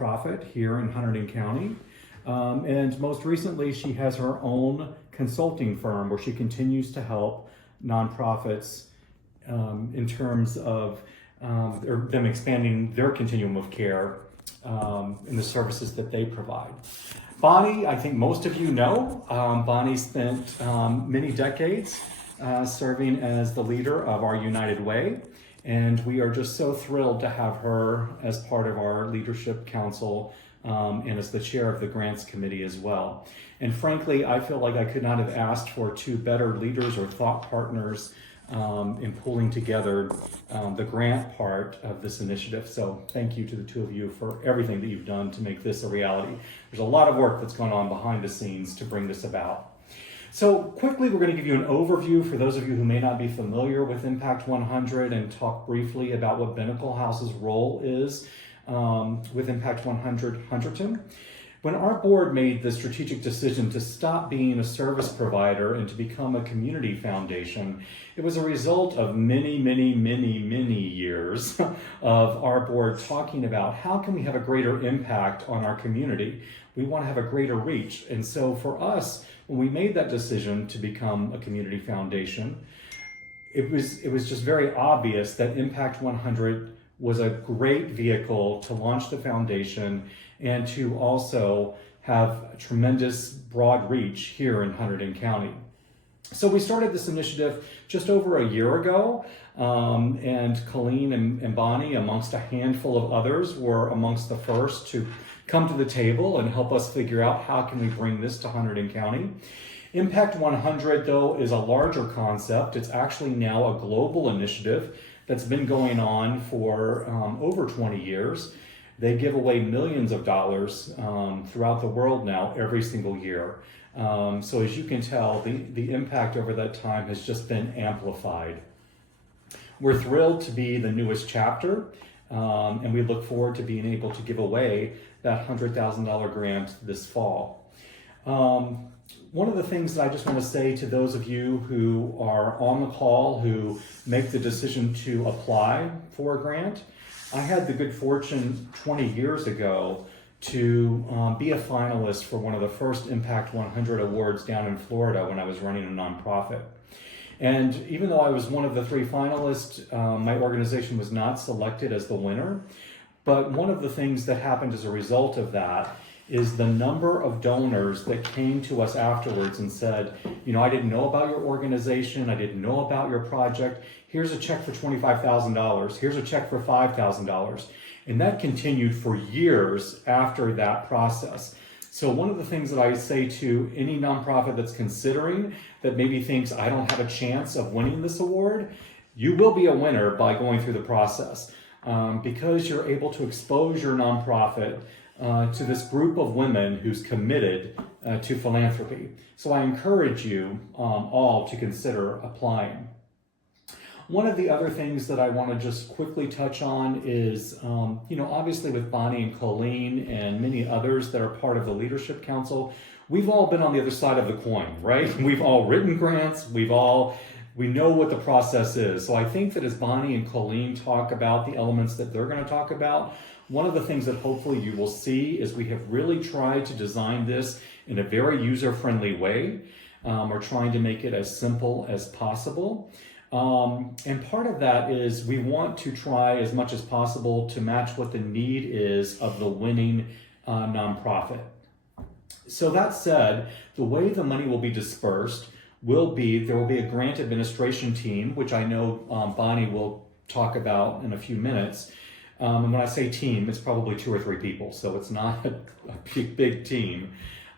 nonprofit here in Hunterdon County. And most recently, she has her own consulting firm where she continues to help nonprofits in terms of them expanding their continuum of care in the services that they provide. Bonnie, I think most of you know, Bonnie spent many decades serving as the leader of our United Way. And we are just so thrilled to have her as part of our leadership council and as the chair of the grants committee as well. And frankly, I feel like I could not have asked for two better leaders or thought partners in pulling together the grant part of this initiative. So thank you to the two of you for everything that you've done to make this a reality. There's a lot of work that's gone on behind the scenes to bring this about. So quickly, we're going to give you an overview for those of you who may not be familiar with Impact 100 and talk briefly about what Binnacle House's role is with Impact 100 Hunterdon. When our board made the strategic decision to stop being a service provider and to become a community foundation, it was a result of many years of our board talking about how can we have a greater impact on our community. We want to have a greater reach. And so for us, when we made that decision to become a community foundation, it was just very obvious that Impact 100 was a great vehicle to launch the foundation and to also have tremendous broad reach here in Hunterdon County. So we started this initiative just over a year ago, and Colleen and Bonnie, amongst a handful of others, were amongst the first to come to the table and help us figure out how can we bring this to Hunterdon County. Impact 100, though, is a larger concept. It's actually now a global initiative that's been going on for over 20 years. They give away millions of dollars throughout the world now every single year. So as you can tell, the impact over that time has just been amplified. We're thrilled to be the newest chapter, and we look forward to being able to give away that $100,000 grant this fall. One of the things that I just want to say to those of you who are on the call, who make the decision to apply for a grant, I had the good fortune 20 years ago to be a finalist for one of the first Impact 100 awards down in Florida when I was running a nonprofit. And even though I was one of the three finalists, my organization was not selected as the winner. But one of the things that happened as a result of that is the number of donors that came to us afterwards and said, you know, I didn't know about your organization, I didn't know about your project. Here's a check for $25,000. Here's a check for $5,000. And that continued for years after that process. So one of the things that I say to any nonprofit that's considering that maybe thinks I don't have a chance of winning this award, you will be a winner by going through the process. Because you're able to expose your nonprofit to this group of women who's committed to philanthropy. So I encourage you all to consider applying. One of the other things that I want to just quickly touch on is, obviously with Bonnie and Colleen and many others that are part of the Leadership Council, we've all been on the other side of the coin, right? We've all written grants, we know what the process is. So I think that as Bonnie and Colleen talk about the elements that they're going to talk about, one of the things that hopefully you will see is we have really tried to design this in a very user-friendly way. We're trying to make it as simple as possible. And part of that is we want to try as much as possible to match what the need is of the winning nonprofit. So that said, the way the money will be dispersed there will be a grant administration team, which I know Bonnie will talk about in a few minutes. And when I say team, it's probably 2 or 3 people, so it's not a big team.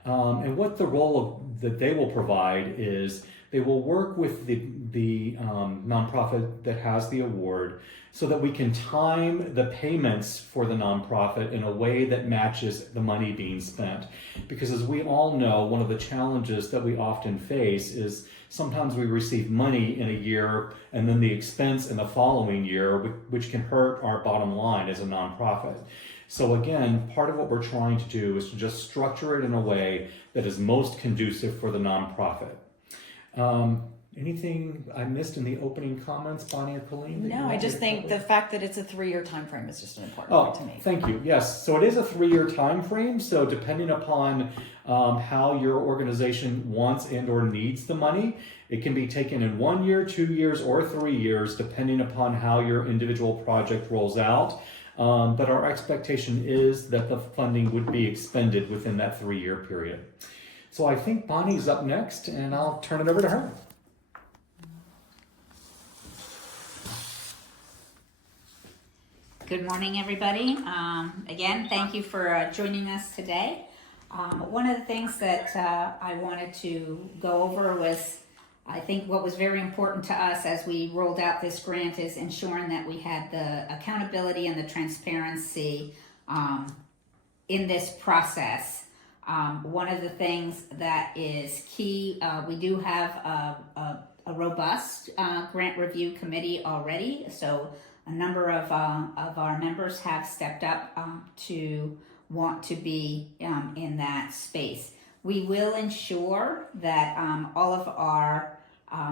And what the role that they will provide is they will work with the nonprofit that has the award so that we can time the payments for the nonprofit in a way that matches the money being spent. Because as we all know, one of the challenges that we often face is sometimes we receive money in a year and then the expense in the following year, which can hurt our bottom line as a nonprofit. So again, part of what we're trying to do is to just structure it in a way that is most conducive for the nonprofit. Anything I missed in the opening comments, Bonnie or Colleen? No, I just think the fact that it's a 3-year time frame is just an important point to me. Thank you. Yes, so it is a 3-year time frame. So depending upon how your organization wants and or needs the money, it can be taken in 1 year, 2 years, or 3 years, depending upon how your individual project rolls out. But our expectation is that the funding would be expended within that 3-year period. So I think Bonnie's up next, and I'll turn it over to her. Good morning, everybody. Again, thank you for joining us today. One of the things that I wanted to go over was, I think what was very important to us as we rolled out this grant is ensuring that we had the accountability and the transparency in this process. One of the things that is key, we do have a robust grant review committee already, so a number of our members have stepped up to want to be in that space. We will ensure that all of our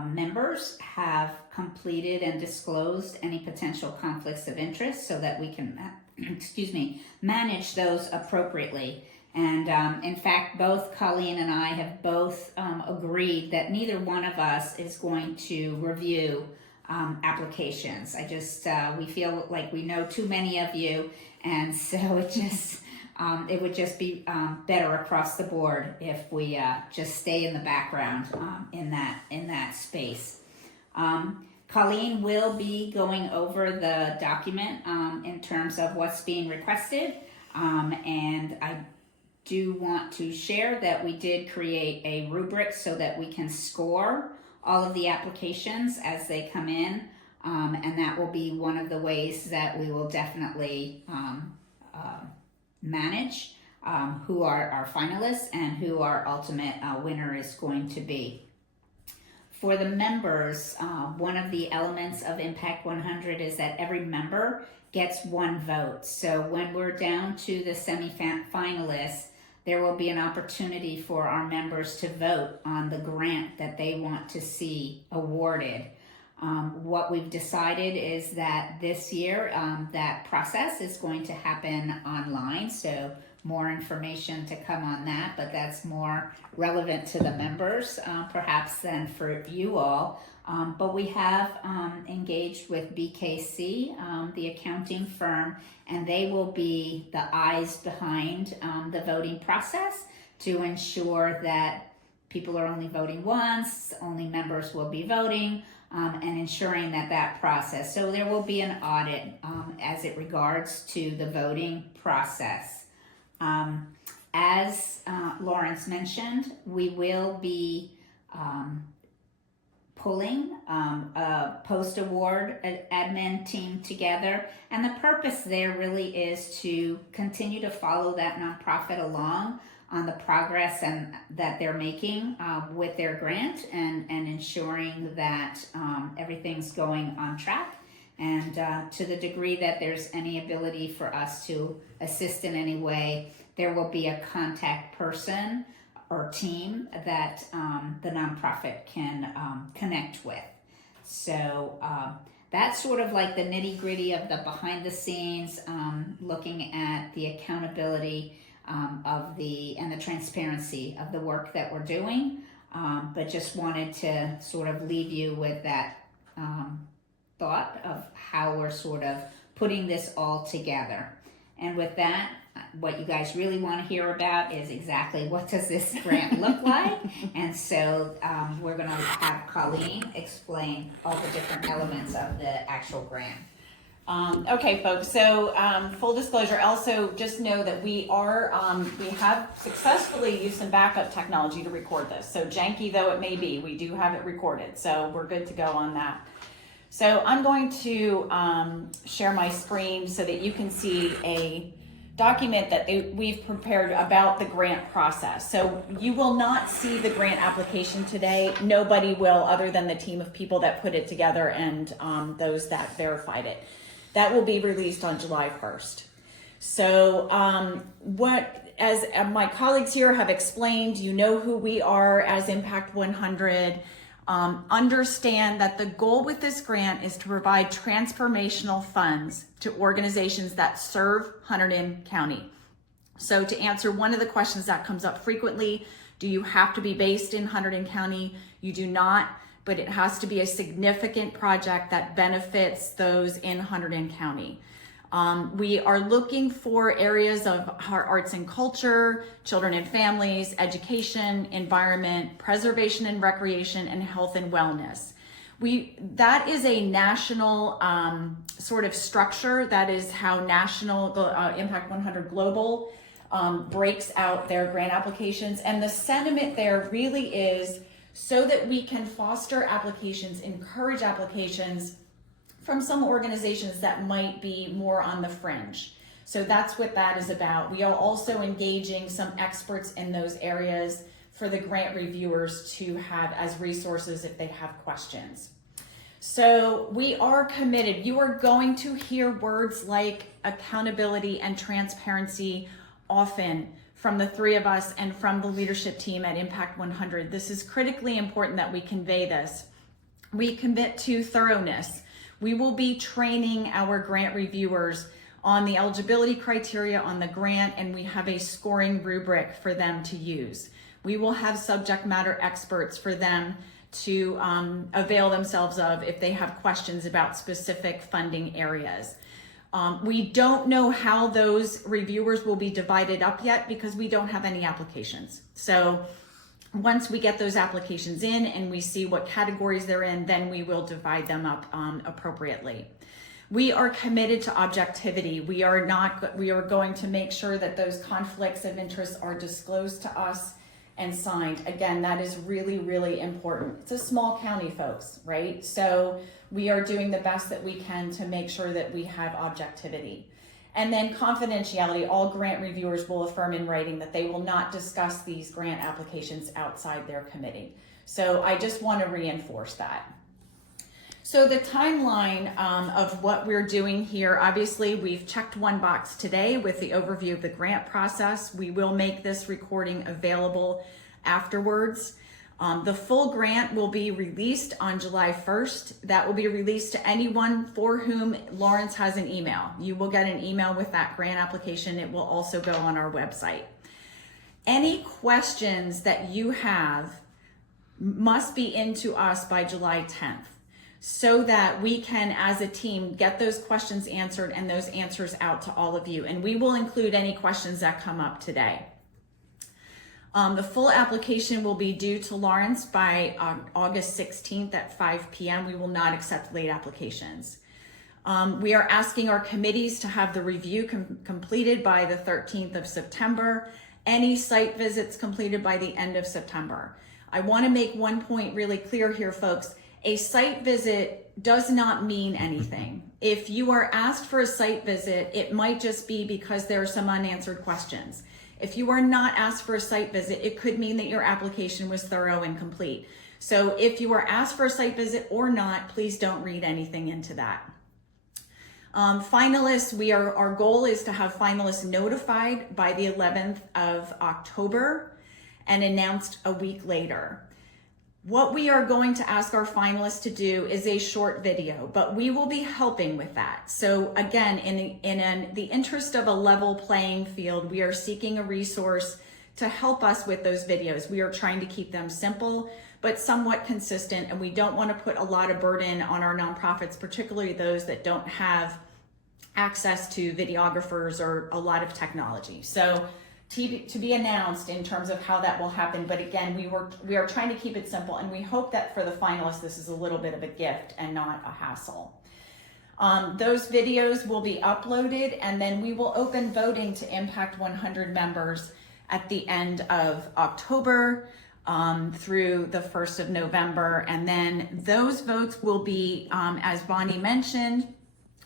members have completed and disclosed any potential conflicts of interest so that we can, manage those appropriately. And in fact, both Colleen and I have both agreed that neither one of us is going to review applications. We feel like we know too many of you, and so it would just be better across the board if we just stay in the background in that space. Colleen will be going over the document in terms of what's being requested, and I do want to share that we did create a rubric so that we can score all of the applications as they come in, and that will be one of the ways that we will definitely manage who are our finalists and who our ultimate winner is going to be. For the members, one of the elements of Impact 100 is that every member gets one vote. So when we're down to the semi-finalists, there will be an opportunity for our members to vote on the grant that they want to see awarded. What we've decided is that this year that process is going to happen online, so more information to come on that, but that's more relevant to the members perhaps than for you all. But we have engaged with BKC, the accounting firm, and they will be the eyes behind the voting process to ensure that people are only voting once, only members will be voting, and ensuring that process. So there will be an audit as it regards to the voting process. As Lawrence mentioned, we will be pulling a post-award admin team together, and the purpose there really is to continue to follow that nonprofit along on the progress and that they're making with their grant, and ensuring that everything's going on track. And to the degree that there's any ability for us to assist in any way, there will be a contact person or team that the nonprofit can connect with. So that's sort of like the nitty-gritty of the behind the scenes, looking at the accountability and the transparency of the work that we're doing. But just wanted to sort of leave you with that thought of how we're sort of putting this all together. And with that, what you guys really want to hear about is exactly what does this grant look like. And so we're going to have Colleen explain all the different elements of the actual grant. Okay, folks, so full disclosure, also just know that we have successfully used some backup technology to record this. So janky though it may be, we do have it recorded, so we're good to go on that. So I'm going to share my screen so that you can see a document that we've prepared about the grant process. So you will not see the grant application today. Nobody will, other than the team of people that put it together and those that verified it. That will be released on July 1st. So as my colleagues here have explained, you know who we are as Impact 100. Understand that the goal with this grant is to provide transformational funds to organizations that serve Hunterdon County. So to answer one of the questions that comes up frequently, do you have to be based in Hunterdon County? You do not, but it has to be a significant project that benefits those in Hunterdon County. We are looking for areas of arts and culture, children and families, education, environment, preservation and recreation, and health and wellness. That is a national sort of structure. That is how national Impact 100 Global breaks out their grant applications. And the sentiment there really is so that we can foster applications, encourage applications from some organizations that might be more on the fringe. So that's what that is about. We are also engaging some experts in those areas for the grant reviewers to have as resources if they have questions. So we are committed. You are going to hear words like accountability and transparency often from the three of us and from the leadership team at Impact 100. This is critically important that we convey this. We commit to thoroughness. We will be training our grant reviewers on the eligibility criteria on the grant, and we have a scoring rubric for them to use. We will have subject matter experts for them to avail themselves of if they have questions about specific funding areas. We don't know how those reviewers will be divided up yet because we don't have any applications. So once we get those applications in and we see what categories they're in, then we will divide them up appropriately. We are committed to objectivity. We are going to make sure that those conflicts of interest are disclosed to us and signed. Again, that is really, really important. It's a small county, folks, right? So we are doing the best that we can to make sure that we have objectivity. And then confidentiality, all grant reviewers will affirm in writing that they will not discuss these grant applications outside their committee. So I just want to reinforce that. So the timeline of what we're doing here, obviously we've checked one box today with the overview of the grant process. We will make this recording available afterwards. The full grant will be released on July 1st. That will be released to anyone for whom Lawrence has an email. You will get an email with that grant application. It will also go on our website. Any questions that you have must be into us by July 10th so that we can, as a team, get those questions answered and those answers out to all of you. And we will include any questions that come up today. The full application will be due to Lawrence by August 16th at 5 p.m. We will not accept late applications. We are asking our committees to have the review completed by the 13th of September, any site visits completed by the end of September. I want to make one point really clear here, folks. A site visit does not mean anything. If you are asked for a site visit, it might just be because there are some unanswered questions. If you are not asked for a site visit, it could mean that your application was thorough and complete. So if you are asked for a site visit or not, please don't read anything into that. Finalists, our goal is to have finalists notified by the 11th of October and announced a week later. What we are going to ask our finalists to do is a short video, but we will be helping with that. So again, in the interest of a level playing field, we are seeking a resource to help us with those videos. We are trying to keep them simple, but somewhat consistent, and we don't want to put a lot of burden on our nonprofits, particularly those that don't have access to videographers or a lot of technology. So to be announced in terms of how that will happen. But again, we are trying to keep it simple, and we hope that for the finalists, this is a little bit of a gift and not a hassle. Those videos will be uploaded, and then we will open voting to Impact 100 members at the end of October through the 1st of November. And then those votes will be, as Bonnie mentioned,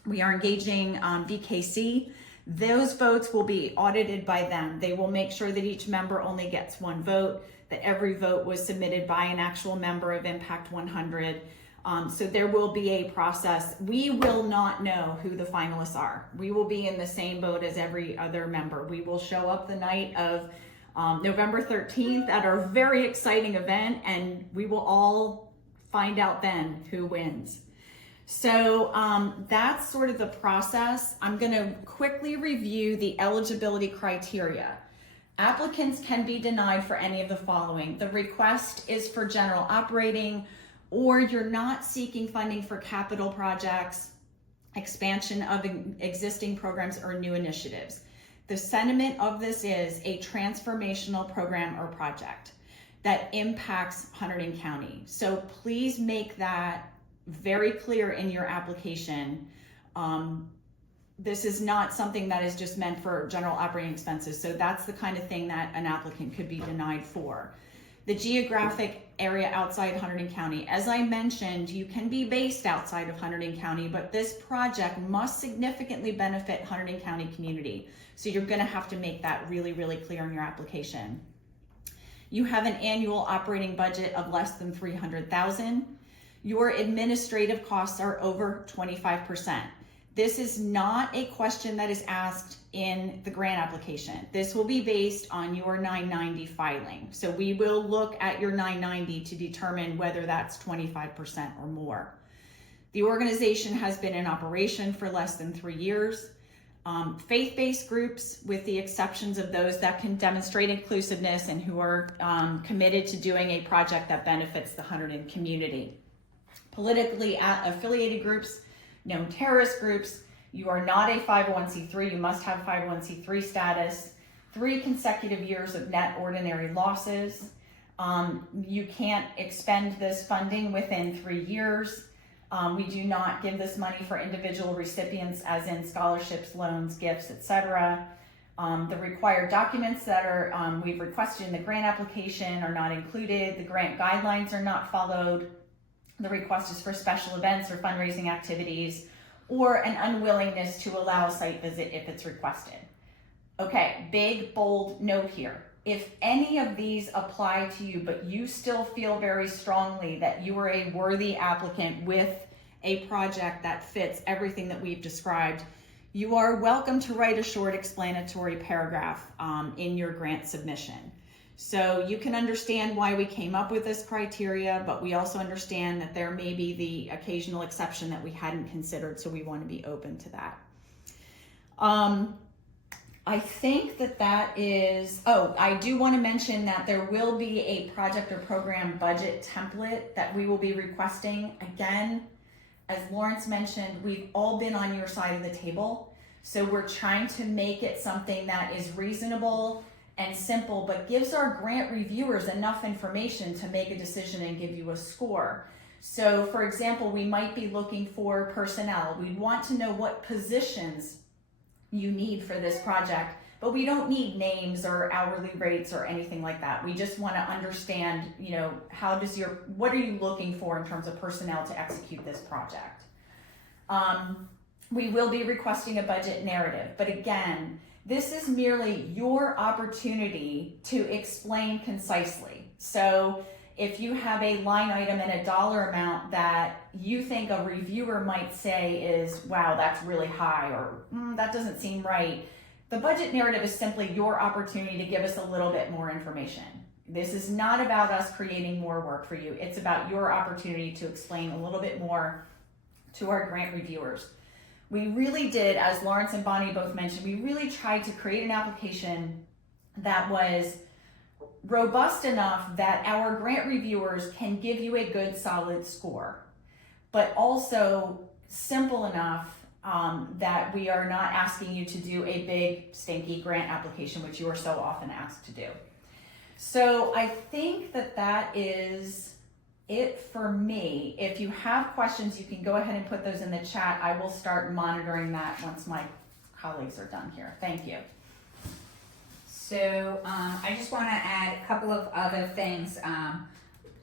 we are engaging VKC. Those votes will be audited by them. They will make sure that each member only gets one vote, that every vote was submitted by an actual member of Impact 100. So there will be a process. We will not know who the finalists are. We will be in the same boat as every other member. We will show up the night of November 13th at our very exciting event, and we will all find out then who wins. So that's sort of the process. I'm going to quickly review the eligibility criteria. Applicants can be denied for any of the following. The request is for general operating, or you're not seeking funding for capital projects, expansion of existing programs, or new initiatives. The sentiment of this is a transformational program or project that impacts Hunterdon County. So please make that very clear in your application. This is not something that is just meant for general operating expenses. So that's the kind of thing that an applicant could be denied for. The geographic area outside Hunterdon County. As I mentioned, you can be based outside of Hunterdon County, but this project must significantly benefit Hunterdon County community. So you're gonna have to make that really, really clear in your application. You have an annual operating budget of less than $300,000. Your administrative costs are over 25%. This is not a question that is asked in the grant application. This will be based on your 990 filing. So we will look at your 990 to determine whether that's 25% or more. The organization has been in operation for less than 3 years. Faith-based groups, with the exceptions of those that can demonstrate inclusiveness and who are committed to doing a project that benefits the Hunterdon community. Politically affiliated groups, known terrorist groups. You are not a 501c3, you must have 501c3 status, 3 consecutive years of net ordinary losses. You can't expend this funding within 3 years. We do not give this money for individual recipients, as in scholarships, loans, gifts, etc. The required documents that are we've requested in the grant application are not included. The grant guidelines are not followed. The request is for special events or fundraising activities, or an unwillingness to allow a site visit if it's requested. Okay, big, bold note here. If any of these apply to you, but you still feel very strongly that you are a worthy applicant with a project that fits everything that we've described, you are welcome to write a short explanatory paragraph in your grant submission. So you can understand why we came up with this criteria, but we also understand that there may be the occasional exception that we hadn't considered, so we want to be open to that. I think that is, I do want to mention that there will be a project or program budget template that we will be requesting. Again, as Lawrence mentioned, we've all been on your side of the table, so we're trying to make it something that is reasonable and simple, but gives our grant reviewers enough information to make a decision and give you a score. So for example, we might be looking for personnel. We want to know what positions you need for this project, but we don't need names or hourly rates or anything like that. We just want to understand, what are you looking for in terms of personnel to execute this project? We will be requesting a budget narrative, but again, this is merely your opportunity to explain concisely. So if you have a line item and a dollar amount that you think a reviewer might say is, wow, that's really high, or that doesn't seem right, the budget narrative is simply your opportunity to give us a little bit more information. This is not about us creating more work for you. It's about your opportunity to explain a little bit more to our grant reviewers. We really did, as Lawrence and Bonnie both mentioned, we really tried to create an application that was robust enough that our grant reviewers can give you a good, solid score, but also simple enough that we are not asking you to do a big, stinky grant application, which you are so often asked to do. So I think that is it for me. If you have questions, you can go ahead and put those in the chat. I will start monitoring that once my colleagues are done here. Thank you. So I just want to add a couple of other things.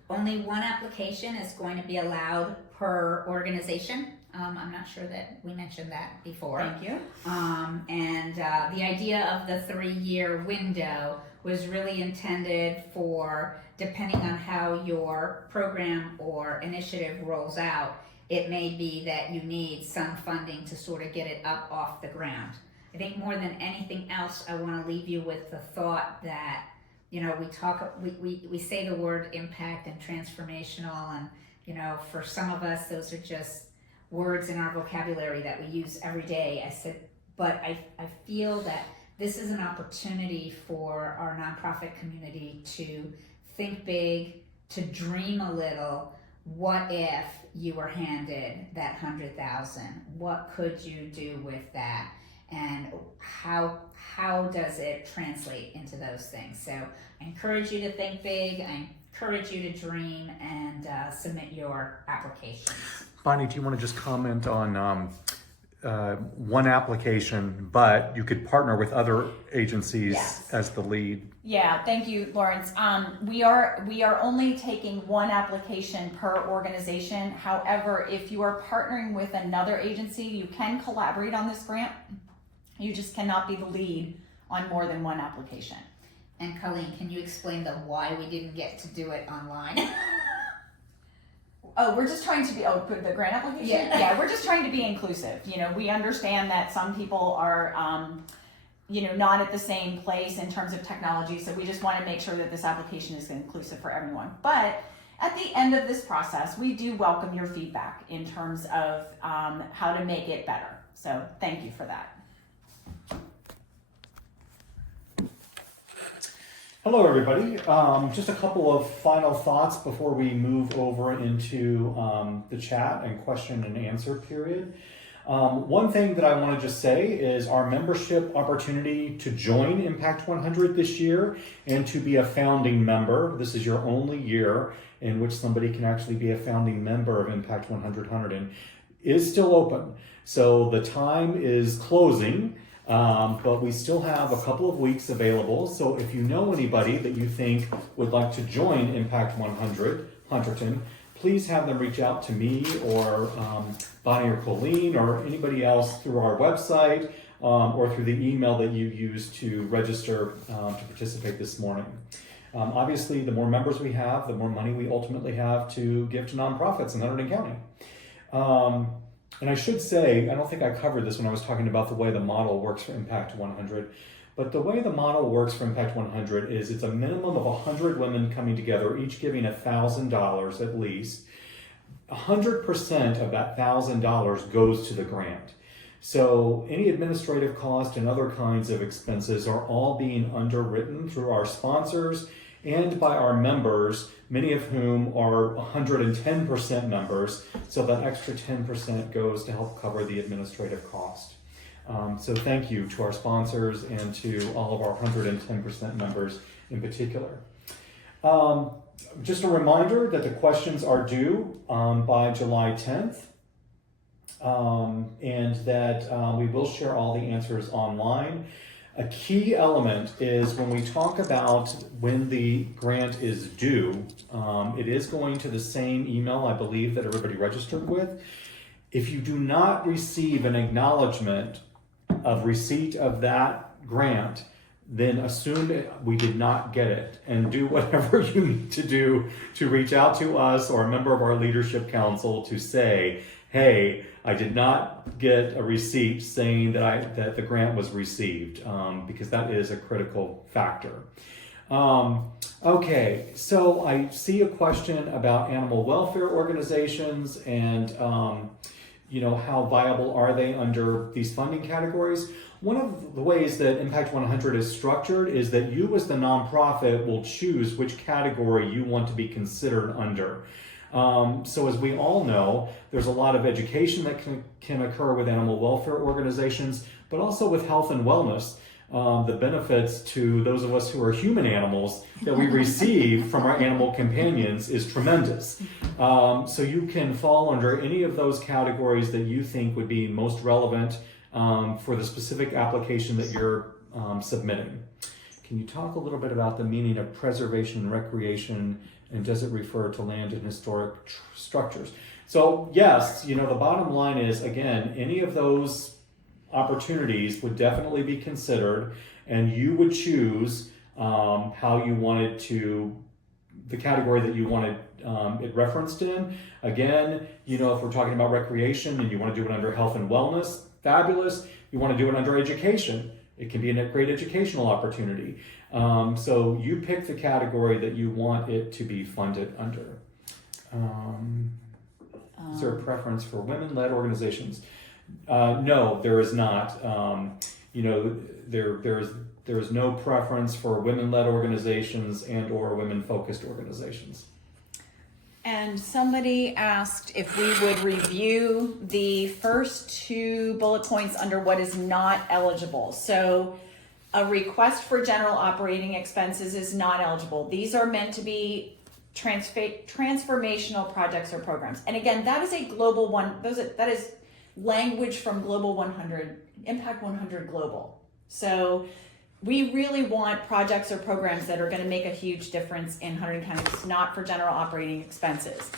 Only one application is going to be allowed per organization. I'm not sure that we mentioned that before. Thank you. And the idea of the 3-year window was really intended for, depending on how your program or initiative rolls out, it may be that you need some funding to sort of get it up off the ground. I think more than anything else, I want to leave you with the thought that, we say the word impact and transformational, You know, for some of us, those are just words in our vocabulary that we use every day. I said, but I feel that this is an opportunity for our nonprofit community to think big, to dream a little. What if you were handed that 100,000? What could you do with that? And how does it translate into those things? So I encourage you to think big. I encourage you to dream and submit your applications. Bonnie, do you want to just comment on one application, but you could partner with other agencies Yes. as the lead? Yeah, thank you, Lawrence. We are only taking one application per organization. However, if you are partnering with another agency, you can collaborate on this grant. You just cannot be the lead on more than one application. And Colleen, can you explain the why we didn't get to do it online? Oh, we're just trying to be, for the grant application? Yeah. We're just trying to be inclusive. You know, we understand that some people are, not at the same place in terms of technology. So we just want to make sure that this application is inclusive for everyone. But at the end of this process, we do welcome your feedback in terms of how to make it better. So thank you for that. Hello, everybody. Just a couple of final thoughts before we move over into the chat and question and answer period. One thing that I want to just say is our membership opportunity to join Impact 100 this year and to be a founding member. This is your only year in which somebody can actually be a founding member of Impact 100 is still open. So the time is closing. But we still have a couple of weeks available. So if you know anybody that you think would like to join Impact 100 Hunterton, please have them reach out to me or Bonnie or Colleen or anybody else through our website or through the email that you used to register to participate this morning. Obviously, the more members we have, the more money we ultimately have to give to nonprofits in Hunterdon County. And I should say, I don't think I covered this when I was talking about the way the model works for Impact 100, but the way the model works for Impact 100 is it's a minimum of 100 women coming together, each giving $1,000 at least. 100% of that $1,000 goes to the grant. So any administrative cost and other kinds of expenses are all being underwritten through our sponsors and by our members, many of whom are 110% members, so that extra 10% goes to help cover the administrative cost. So thank you to our sponsors and to all of our 110% members in particular. Just a reminder that the questions are due by July 10th, and that we will share all the answers online. A key element is when we talk about when the grant is due, it is going to the same email, I believe, that everybody registered with. If you do not receive an acknowledgement of receipt of that grant, then assume we did not get it and do whatever you need to do to reach out to us or a member of our leadership council to say, hey, I did not get a receipt saying that the grant was received, because that is a critical factor. Okay, so I see a question about animal welfare organizations and how viable are they under these funding categories. One of the ways that Impact 100 is structured is that you as the nonprofit will choose which category you want to be considered under. So as we all know, there's a lot of education that can occur with animal welfare organizations, but also with health and wellness. The benefits to those of us who are human animals that we receive from our animal companions is tremendous. So you can fall under any of those categories that you think would be most relevant for the specific application that you're submitting. Can you talk a little bit about the meaning of preservation and recreation, and does it refer to land and historic structures? So yes, the bottom line is, again, any of those opportunities would definitely be considered, and you would choose how you wanted the category that you wanted it referenced in. Again, if we're talking about recreation and you want to do it under health and wellness, fabulous. You want to do it under education, it can be a great educational opportunity. So you pick the category that you want it to be funded under. Is there a preference for women-led organizations? No, there is not. There is no preference for women-led organizations and/or women-focused organizations. And somebody asked if we would review the first two bullet points under what is not eligible. So a request for general operating expenses is not eligible. These are meant to be transformational projects or programs. And again, that is a global one. That is language from Global 100, Impact 100 Global. So we really want projects or programs that are going to make a huge difference in Hunterdon County. It's not for general operating expenses.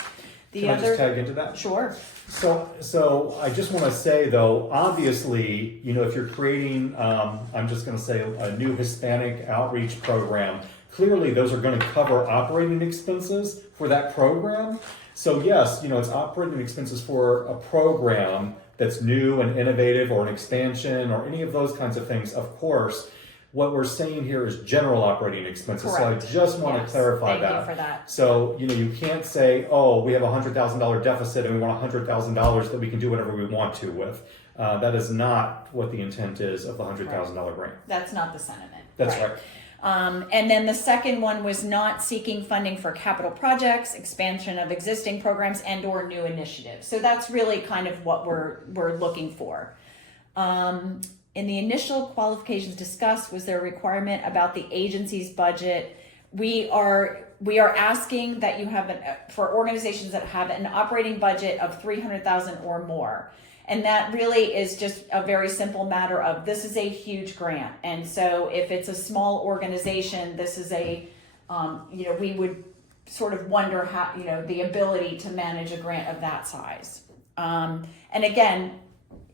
Can I just tag into that? Sure. So I just want to say though, obviously, if you're creating, I'm just going to say a new Hispanic outreach program, clearly those are going to cover operating expenses for that program. So yes, it's operating expenses for a program that's new and innovative or an expansion or any of those kinds of things, of course. What we're saying here is general operating expenses. Correct. So I just want to clarify that. Thank you for that. So, you can't say, oh, we have a $100,000 deficit and we want $100,000 that we can do whatever we want to with. That is not what the intent is of the $100,000 grant. That's not the sentiment. That's right. And then the second one was not seeking funding for capital projects, expansion of existing programs, and/or new initiatives. So that's really kind of what we're looking for. In the initial qualifications discussed, was there a requirement about the agency's budget? We are asking that you have for organizations that have an operating budget of $300,000 or more. And that really is just a very simple matter of, this is a huge grant. And so if it's a small organization, this is we would sort of wonder how, the ability to manage a grant of that size. And again,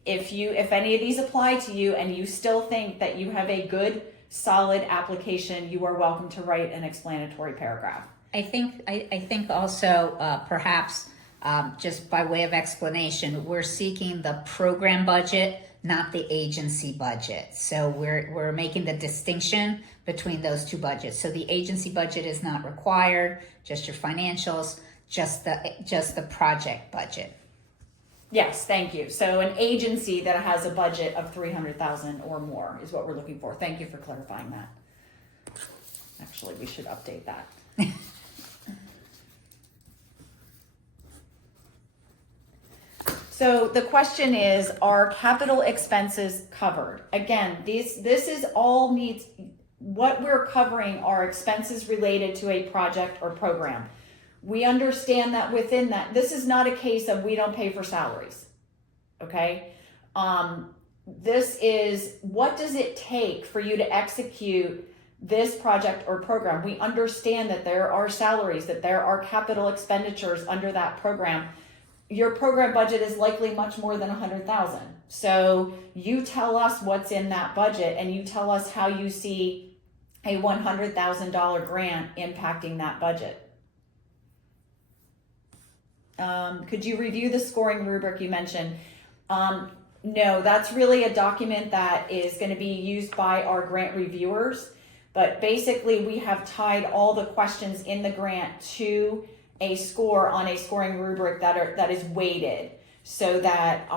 if any of these apply to you and you still think that you have a good, solid application, you are welcome to write an explanatory paragraph. I think also perhaps just by way of explanation, we're seeking the program budget, not the agency budget. So we're making the distinction between those two budgets. So the agency budget is not required, just your financials, just the project budget. Yes, thank you. So an agency that has a budget of $300,000 or more is what we're looking for. Thank you for clarifying that. Actually, we should update that. So the question is, are capital expenses covered? Again, this is all needs, what we're covering are expenses related to a project or program. We understand that within that, this is not a case of we don't pay for salaries, okay? This is, what does it take for you to execute this project or program? We understand that there are salaries, that there are capital expenditures under that program. Your program budget is likely much more than $100,000. So you tell us what's in that budget and you tell us how you see a $100,000 grant impacting that budget. Could you review the scoring rubric you mentioned? No, that's really a document that is going to be used by our grant reviewers. But basically, we have tied all the questions in the grant to a score on a scoring rubric that is weighted, so that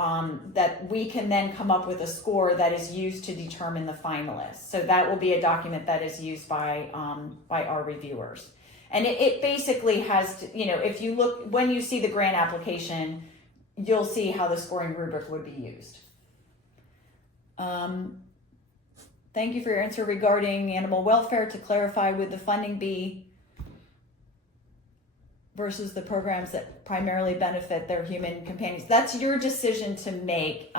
that we can then come up with a score that is used to determine the finalists. So that will be a document that is used by our reviewers. And it basically has to, if you look, when you see the grant application, you'll see how the scoring rubric would be used. Thank you for your answer regarding animal welfare. To clarify, would the funding be versus the programs that primarily benefit their human companions? That's your decision to make.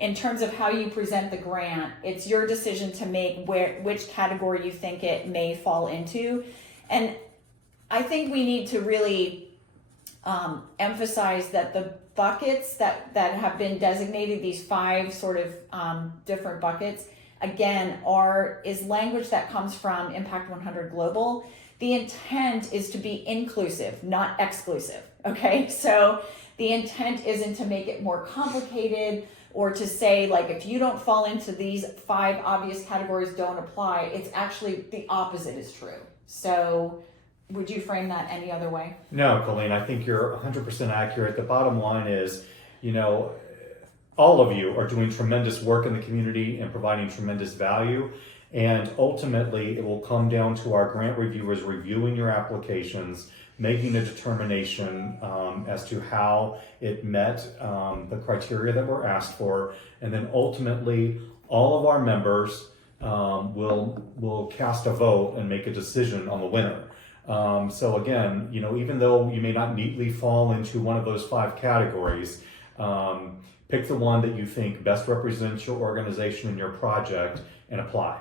In terms of how you present the grant, it's your decision to make which category you think it may fall into. And I think we need to really emphasize that the buckets that have been designated, these 5 sort of different buckets, again, is language that comes from Impact 100 Global. The intent is to be inclusive, not exclusive, okay? So the intent isn't to make it more complicated or to say, like, if you don't fall into these 5 obvious categories, don't apply. It's actually the opposite is true. So, would you frame that any other way? No, Colleen, I think you're 100% accurate. The bottom line is, you know, all of you are doing tremendous work in the community and providing tremendous value. And ultimately, it will come down to our grant reviewers reviewing your applications, making a determination as to how it met the criteria that were asked for. And then ultimately, all of our members will cast a vote and make a decision on the winner. So again, you know, even though you may not neatly fall into one of those 5 categories, pick the one that you think best represents your organization and your project and apply.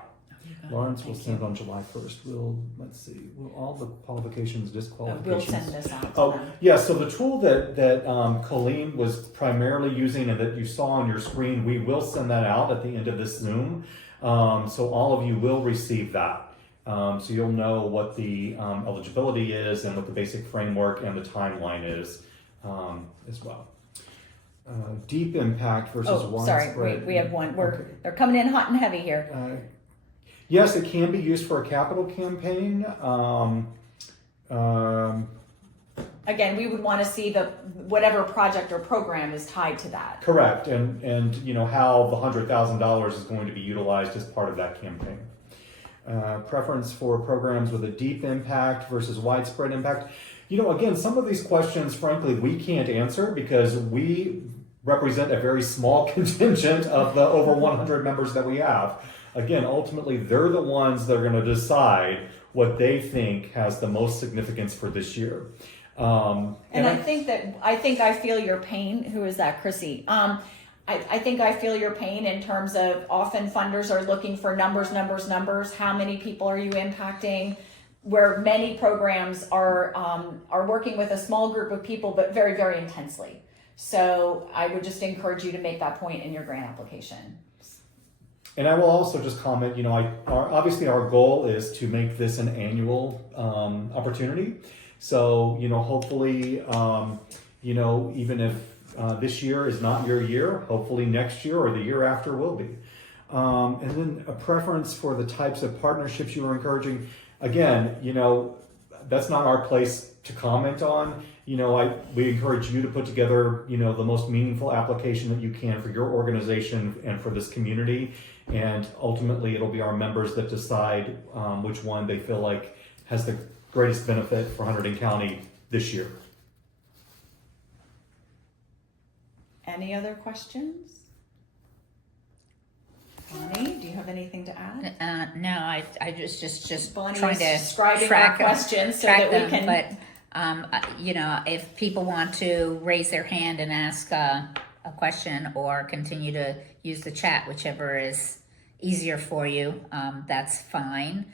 Lawrence will send on July 1st. Let's see, will all the qualifications, disqualifications. We'll send this out to Oh, them. yeah, so the tool that Colleen was primarily using and that you saw on your screen, we will send that out at the end of this Zoom. So all of you will receive that. So you'll know what the eligibility is and what the basic framework and the timeline is as well. Deep impact versus Oh, sorry, widespread. we have one. Okay. They're coming in hot and heavy here. Yes, it can be used for a capital campaign. Again, we would want to see whatever project or program is tied to that. Correct, and you know how the $100,000 is going to be utilized as part of that campaign. Preference for programs with a deep impact versus widespread impact. You know, again, some of these questions, frankly, we can't answer because we represent a very small contingent of the over 100 members that we have. Again, ultimately, they're the ones that are going to decide what they think has the most significance for this year. And I think I feel your pain. Who is that, Chrissy? I think I feel your pain in terms of often funders are looking for numbers. How many people are you impacting? Where many programs are working with a small group of people, but very, very intensely. So I would just encourage you to make that point in your grant application. And I will also just comment, you know, obviously our goal is to make this an annual opportunity. So, you know, hopefully, you know, even if this year is not your year, hopefully next year or the year after will be. And then a preference for the types of partnerships you are encouraging. Again, you know, that's not our place to comment on. You know, we encourage you to put together, you know, the most meaningful application that you can for your organization and for this community. And ultimately, it'll be our members that decide which one they feel like has the greatest benefit for Hunterdon County this year. Any other questions? Bonnie, do you have anything to add? No, I just Bonnie trying to is scribing track our questions so track that we them, can. But you know, if people want to raise their hand and ask a question or continue to use the chat, whichever is easier for you, that's fine.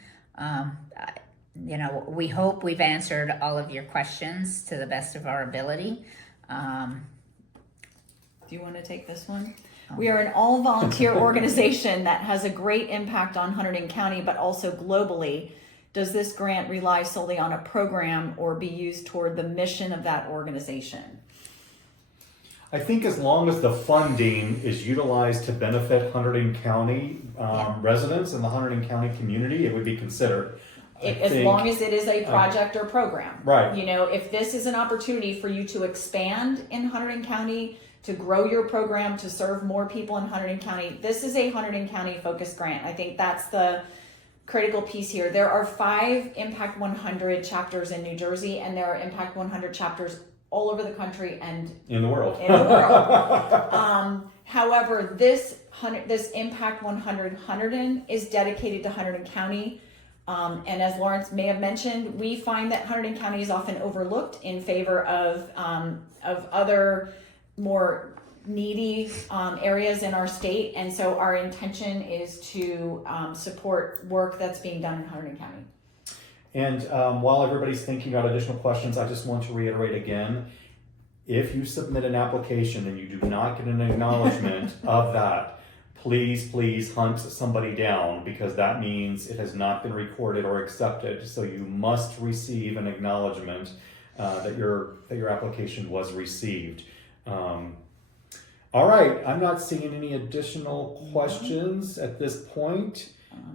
You know, we hope we've answered all of your questions to the best of our ability. Do you want to take this one? We are an all-volunteer organization that has a great impact on Hunterdon County, but also globally. Does this grant rely solely on a program or be used toward the mission of that organization? I think as long as the funding is utilized to benefit Hunterdon County residents and the Hunterdon County community, it would be considered. As long as it is a project or program. Right. You know, if this is an opportunity for you to expand in Hunterdon County, to grow your program, to serve more people in Hunterdon County, this is a Hunterdon County focused grant. I think that's the critical piece here. There are 5 Impact 100 chapters in New Jersey, and there are Impact 100 chapters all over the country and in the world. However, this Impact 100 Hunterdon is dedicated to Hunterdon County. And as Lawrence may have mentioned, we find that Hunterdon County is often overlooked in favor of other more needy areas in our state. And so our intention is to support work that's being done in Hunterdon County. And while everybody's thinking about additional questions, I just want to reiterate again, if you submit an application and you do not get an acknowledgement of that, please hunt somebody down, because that means it has not been recorded or accepted. So you must receive an acknowledgement that your application was received. All right, I'm not seeing any additional questions at this point.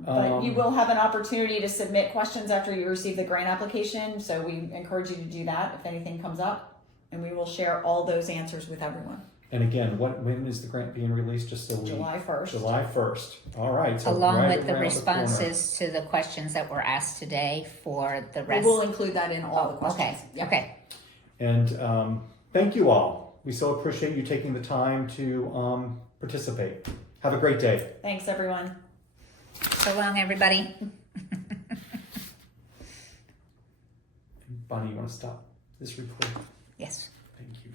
But you will have an opportunity to submit questions after you receive the grant application, so we encourage you to do that if anything comes up, and we will share all those answers with everyone. And again, when is the grant being released? Just so we July 1st. July 1st. All right. So Along right with the around corner. responses to the questions that were asked today for the We rest. will include that in all the Oh, okay, questions. Yep. okay. And thank you all. We so appreciate you taking the time to participate. Have a great day. Thanks, everyone. So long, everybody. Bonnie, you want to stop this recording? Yes. Thank you.